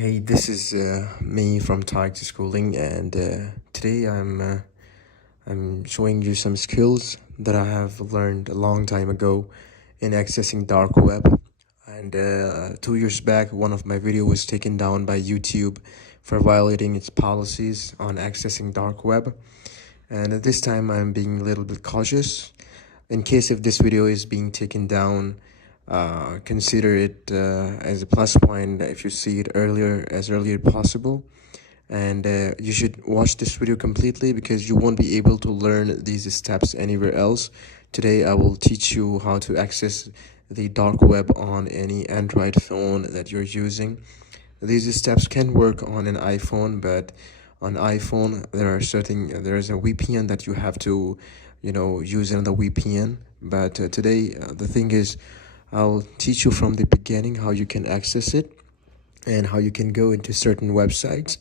Hey, this is me from Tag to Schooling, and today I'm showing you some skills that I have learned a long time ago in accessing dark web. And 2 years back, one of my videos was taken down by YouTube for violating its policies on accessing dark web. And at this time, I'm being a little bit cautious. In case if this video is being taken down, consider it as a plus point if you see it as early as possible. And you should watch this video completely because you won't be able to learn these steps anywhere else. Today, I will teach you how to access the dark web on any Android phone that you're using. These steps can work on an iPhone, but on iPhone there's a VPN that you have to use another VPN. But today the thing is, I'll teach you from the beginning how you can access it and how you can go into certain websites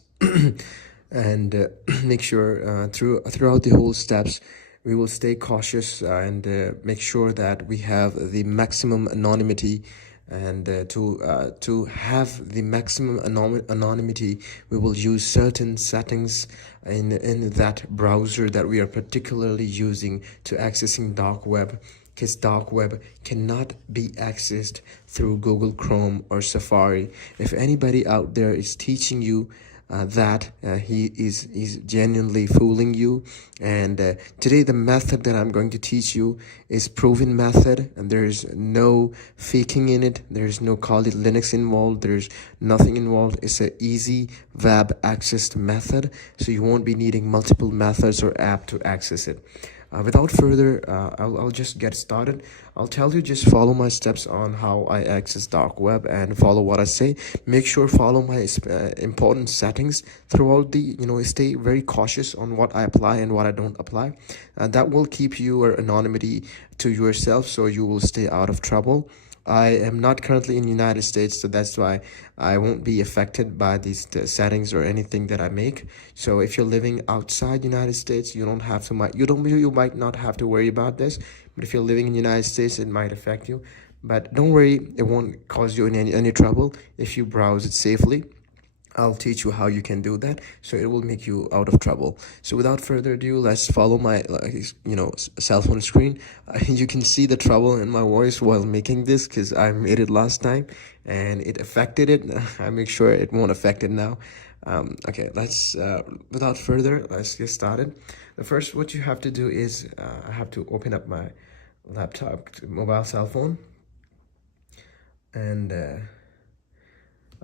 and make sure throughout the whole steps we will stay cautious and make sure that we have the maximum anonymity. And to have the maximum anonymity, we will use certain settings in that browser that we are particularly using to accessing dark web, because dark web cannot be accessed through Google Chrome or Safari. If anybody out there is teaching you that he is genuinely fooling you. And today the method that I'm going to teach you is proven method, and there's no faking in it. There's no call it Linux involved. There's nothing involved. It's an easy web accessed method, so you won't be needing multiple methods or app to access it. Without further, I'll just get started. I'll tell you, just follow my steps on how I access dark web and follow what I say. Make sure follow my important settings throughout stay very cautious on what I apply and what I don't apply. That will keep your anonymity to yourself, so you will stay out of trouble. I am not currently in the United States, so that's why I won't be affected by these settings or anything that I make. So if you're living outside the United States, you don't have to you might not have to worry about this. But if you're living in the United States, it might affect you. But don't worry, it won't cause you any trouble if you browse it safely. I'll teach you how you can do that, so it will make you out of trouble. So without further ado, let's follow my cell phone screen. You can see the trouble in my voice while making this because I made it last time and it affected it. I make sure it won't affect it now. Okay, let's without further, let's get started. The first what you have to do is I have to open up my laptop, mobile cell phone, and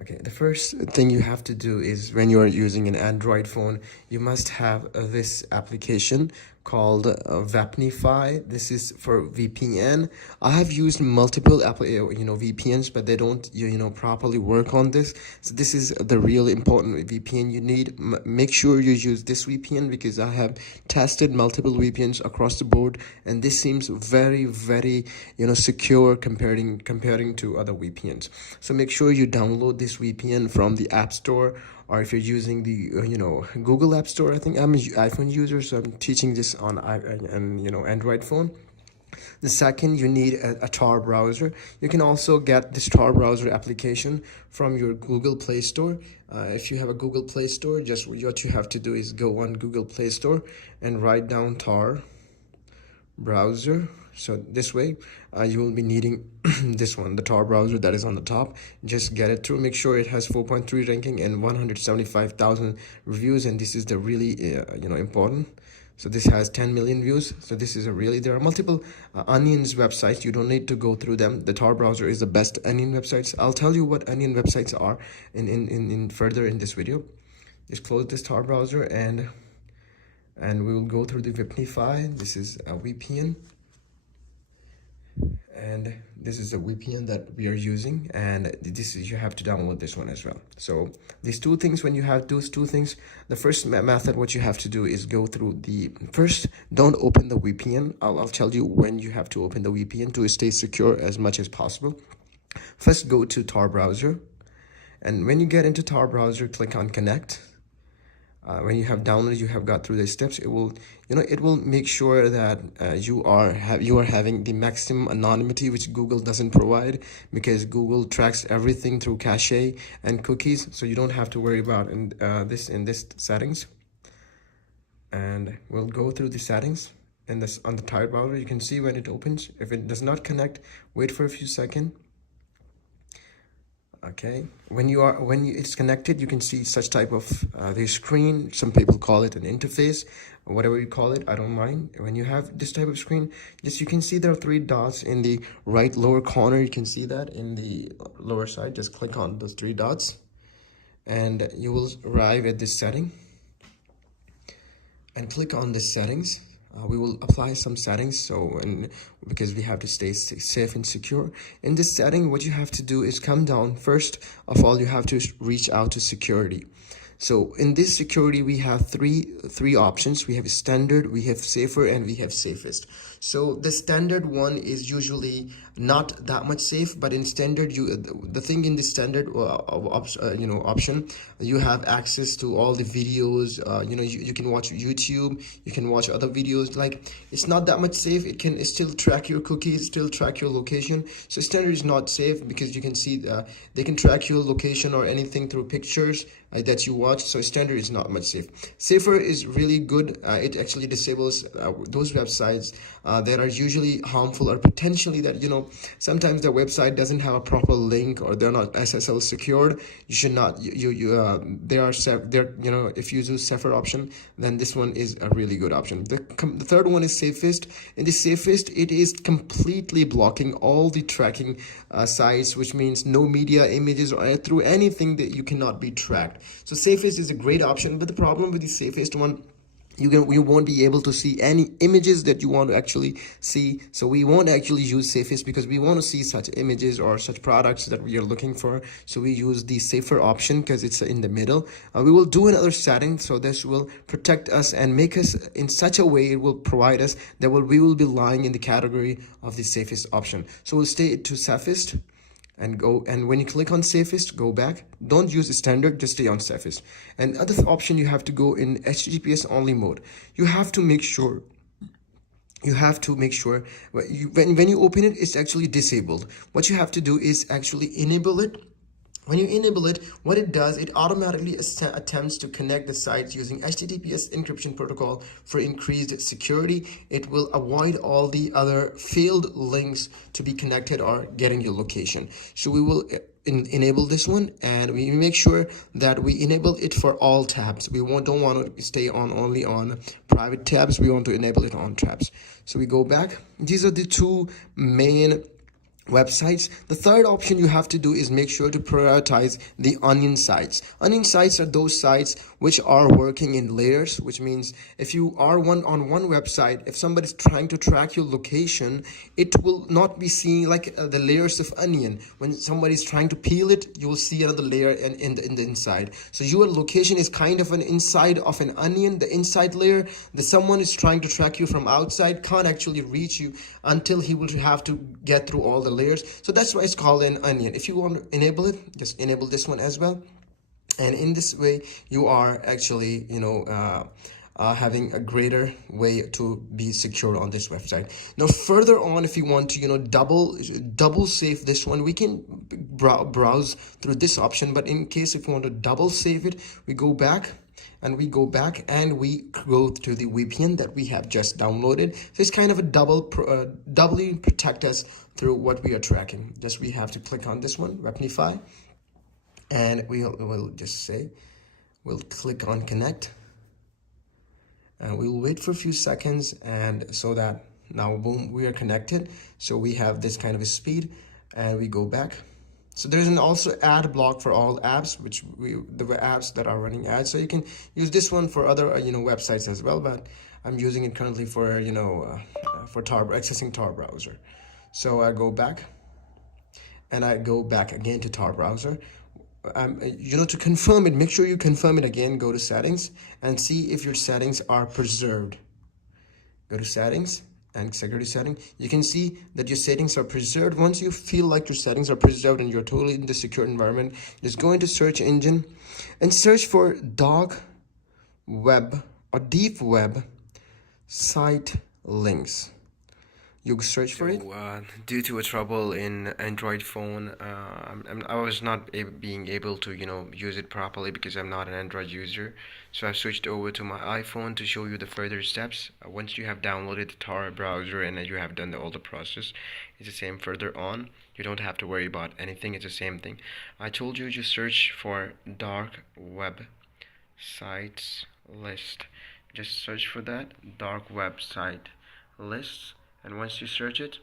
okay, the first thing you have to do is when you are using an Android phone, you must have this application called Vapnify. This is for VPN. I have used multiple VPNs, but they don't properly work on this. So this is the real important VPN you need. Make sure you use this VPN because I have tested multiple VPNs across the board, and this seems very secure comparing to other VPNs. So make sure you download this VPN from the App Store, or if you're using the Google App Store. I think I'm an iPhone user, so I'm teaching this on Android phone. The second, you need a Tor browser. You can also get this Tor browser application from your Google Play Store. If you have a Google Play Store, just what you have to do is go on Google Play Store and write down Tor browser. So this way you will be needing this one, the Tor browser that is on the top. Just get it through. Make sure it has 4.3 ranking and 175,000 reviews, and this is the really important. So this has 10 million views. So this is there are multiple onions websites. You don't need to go through them. The Tor browser is the best onion websites. I'll tell you what onion websites are in further in this video. Just close this Tor browser and we will go through the Vapnify. This is a VPN, and this is a VPN that we are using, and you have to download this one as well. So these two things, when you have those two things, the first method what you have to do is go through first, don't open the VPN. I'll tell you when you have to open the VPN to stay secure as much as possible. First, go to Tor browser, and when you get into Tor browser, click on connect. when you have downloaded, you have got through the steps, it will, it will make sure that you are having the maximum anonymity, which Google doesn't provide, because Google tracks everything through cache and cookies. So you don't have to worry about in this settings. And we'll go through the settings in this on the Tor browser. You can see when it opens. If it does not connect, wait for a few seconds. Okay, when it's connected, you can see such type of the screen. Some people call it an interface, or whatever you call it, I don't mind. When you have this type of screen, just you can see there are 3 dots in the right lower corner. You can see that in the lower side. Just click on those 3 dots and you will arrive at this setting, and click on the settings. We will apply some settings, because we have to stay safe and secure. In this setting, what you have to do is come down. First of all, you have to reach out to security. So in this security, we have three options. We have standard, we have safer, and we have safest. So the standard one is usually not that much safe, but in standard, the thing in the standard option, you have access to all the videos. You can watch YouTube, you can watch other videos. Like, it's not that much safe. It can still track your cookies, still track your location. So standard is not safe, because you can see they can track your location or anything through pictures that you watch. So standard is not much safe. Safer is really good. It actually disables those websites that are usually harmful, or potentially that, sometimes the website doesn't have a proper link, or they're not SSL secured. You should not, if you use safer option, then this one is a really good option. The third one is safest. In the safest, it is completely blocking all the tracking sites, which means no media, images, or through anything that you cannot be tracked. So safest is a great option, but the problem with the safest one, you won't be able to see any images that you want to actually see. So we won't actually use safest, because we want to see such images or such products that we are looking for. So we use the safer option, because it's in the middle. We will do another setting, so this will protect us and make us in such a way, it will provide us that we will be lying in the category of the safest option. So we'll stay to safest and go, and when you click on safest, go back. Don't use standard, just stay on safest. And other option, you have to go in HTTPS only mode. You have to make sure when you open it, it's actually disabled. What you have to do is actually enable it. When you enable it, what it does, it automatically attempts to connect the sites using HTTPS encryption protocol for increased security. It will avoid all the other failed links to be connected or getting your location. So we will enable this one, and we make sure that we enable it for all tabs. We don't want to stay only on private tabs. We want to enable it on tabs. So we go back. These are the 2 main websites. The third option you have to do is make sure to prioritize the onion sites. Onion sites are those sites which are working in layers, which means if you are on one website, if somebody's trying to track your location, it will not be seeing like the layers of onion. When somebody's trying to peel it, you will see another layer in the inside. So your location is kind of an inside of an onion, the inside layer. Someone is trying to track you from outside can't actually reach you until he will have to get through all the layers. So that's why it's called an onion. If you want to enable it, just enable this one as well, and in this way you are actually having a greater way to be secure on this website. Now further on, if you want to double save this one, we can browse through this option, but in case if you want to double save it, we go back and we go to the VPN that we have just downloaded. So it's kind of a doubly protect us through what we are tracking. Just we have to click on this one, Repnify, and we'll click on connect, and we'll wait for a few seconds, and so that now boom, we are connected. So we have this kind of a speed, and we go back. So there's an also ad block for all apps, the apps that are running ads. So you can use this one for other websites as well, but I'm using it currently for accessing Tor browser. So I go back, and I go back again to Tor browser. To confirm it, make sure you confirm it again. Go to settings and see if your settings are preserved. Go to settings and security setting. You can see that your settings are preserved. Once you feel like your settings are preserved and you're totally in the secure environment, just go into search engine and search for dog web or deep web site links. You search for it. Due to a trouble in Android phone, I was not being able to use it properly because I'm not an Android user. So I've switched over to my iPhone to show you the further steps. Once you have downloaded the Tor browser and you have done all the process, it's the same further on. You don't have to worry about anything. It's the same thing. I told you to search for dark web sites list. Just search for that dark web site lists, and once you search it,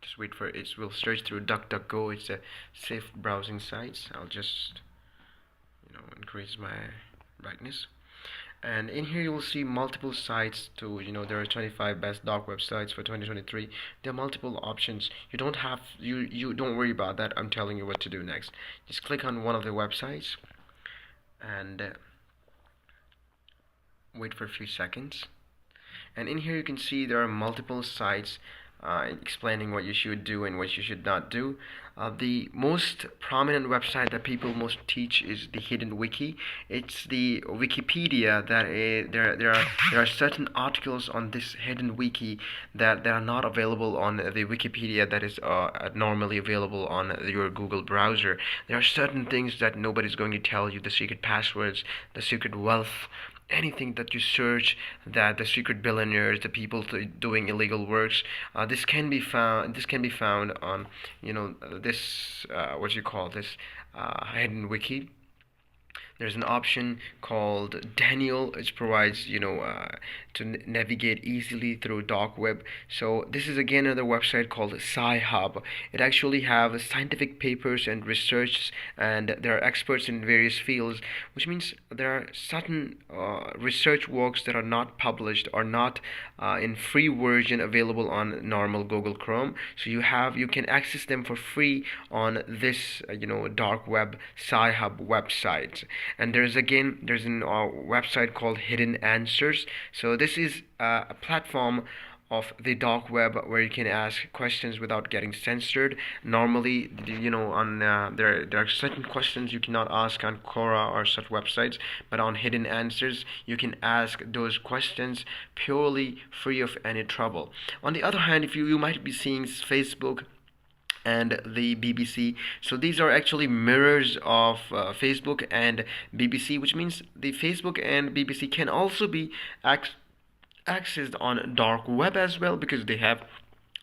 just wait for it. It will search through DuckDuckGo. It's a safe browsing site. I'll just increase my brightness. And in here you will see multiple sites to there are 25 best dark websites for 2023. There are multiple options. You don't worry about that. I'm telling you what to do next. Just click on one of the websites and wait for a few seconds. And in here you can see there are multiple sites explaining what you should do and what you should not do. The most prominent website that people most teach is the Hidden Wiki. It's the Wikipedia that there are certain articles on this Hidden Wiki that are not available on the Wikipedia that is normally available on your Google browser. There are certain things that nobody's going to tell you: the secret passwords, the secret wealth, anything that you search, that the secret billionaires, the people doing illegal works, this can be found. This can be found on this what you call this Hidden Wiki. There's an option called Daniel, which provides to navigate easily through dark web. So this is again another website called Sci-Hub. It actually have scientific papers and research, and there are experts in various fields, which means there are certain research works that are not published or not in free version available on normal Google Chrome. So you can access them for free on this dark web Sci-Hub website. And there's a website called Hidden Answers. So this is a platform of the dark web where you can ask questions without getting censored. Normally, on there are certain questions you cannot ask on Quora or such websites, but on Hidden Answers you can ask those questions purely free of any trouble. On the other hand, if you might be seeing Facebook and the BBC. So these are actually mirrors of Facebook and BBC, which means the Facebook and BBC can also be accessed on dark web as well, because they have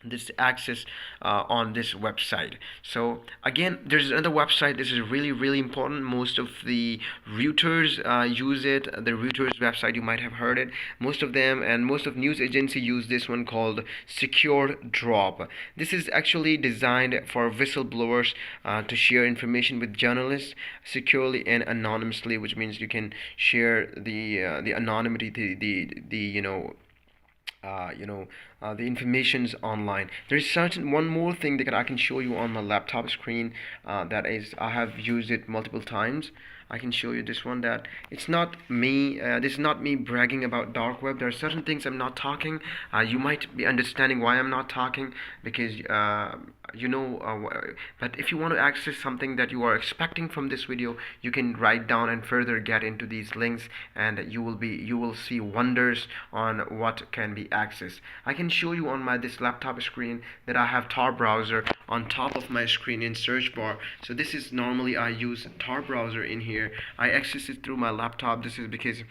this access on this website. So again, there's another website. This is really important. Most of the routers use it. The Reuters website, you might have heard it. Most of them and most of news agency use this one called Secure Drop. This is actually designed for whistleblowers to share information with journalists securely and anonymously, which means you can share the anonymity, the information's online. There is certain one more thing that I can show you on my laptop screen. That is, I have used it multiple times. I can show you this one. That it's not me. This is not me bragging about dark web. There are certain things I'm not talking. You might be understanding why I'm not talking, because but if you want to access something that you are expecting from this video, you can write down and further get into these links, and you will see wonders on what can be accessed. I can show you on this laptop screen that I have Tor browser on top of my screen in search bar. So this is normally I use Tor browser in here. I access it through my laptop. This is because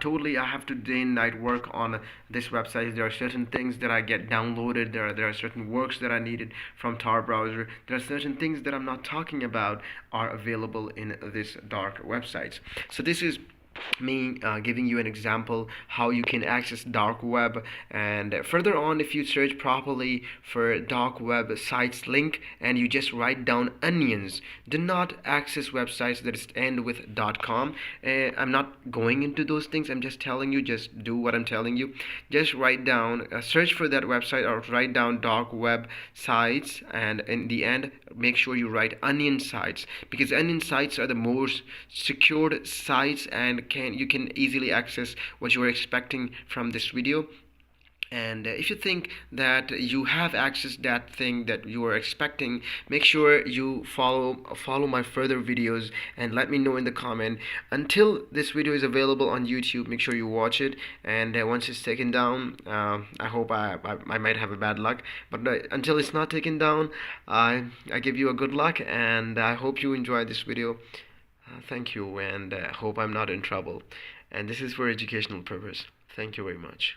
totally I have to day and night work on this website. There are certain things that I get downloaded. There are certain works that I needed from Tor browser. There are certain things that I'm not talking about are available in this dark websites. So this is me giving you an example how you can access dark web. And further on, if you search properly for dark web sites link and you just write down onions, do not access websites that end with .com. I'm not going into those things. I'm just telling you, just do what I'm telling you. Just write down, search for that website, or write down dark web sites, and in the end make sure you write onion sites, because onion sites are the most secured sites and you can easily access what you are expecting from this video. And if you think that you have accessed that thing that you are expecting, make sure you follow my further videos and let me know in the comment. Until this video is available on YouTube, make sure you watch it. And once it's taken down, I hope I might have a bad luck, but until it's not taken down, I give you a good luck, and I hope you enjoy this video. Thank you, and hope I'm not in trouble. And this is for educational purpose. Thank you very much.